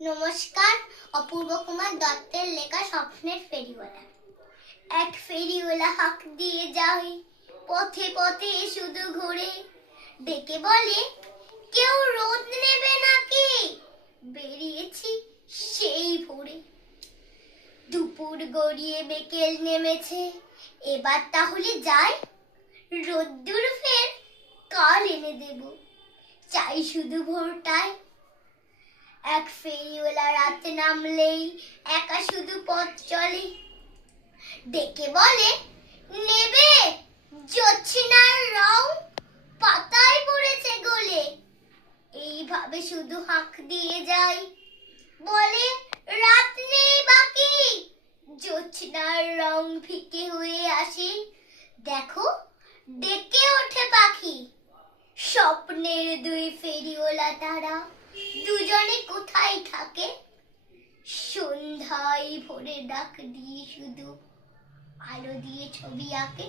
নমস্কার। অপূর্ব কুমার দত্তের লেখা স্বপ্নের ফেরিওয়ালা। এক ফেরিওয়ালা হাঁক দিয়ে যায় পথে পথে শুধু ঘুরে, ডেকে বলে কেউ রোদ নেবে নাকি, বেরিয়েছি সেই ভোরে। দুপুর গড়িয়ে বিকেল নেমেছে, এবার তাহলে যাই, রোদ্দুর ফের কাল এনে দেব, চাই শুধু ভোরটায়। এক ফেরিওয়ালা রাতে নামলেই একা শুধু পথ চলে, ডেকে বলে নেবে জোছনার রং, পাতায় পড়েছে গলে। এইভাবে শুধু হাঁক দিয়ে যায়, বলে রাত নেই বাকি, জোছনার রং ফিকে হয়ে আসে, দেখো ডেকে ওঠে পাখি। স্বপ্নের দুই ফেরিওয়ালা তারা, দুজনে কোথায় থাকে, সন্ধ্যায় ভোরে ডাক দিয়ে শুধু আলো দিয়ে ছবি আঁকে।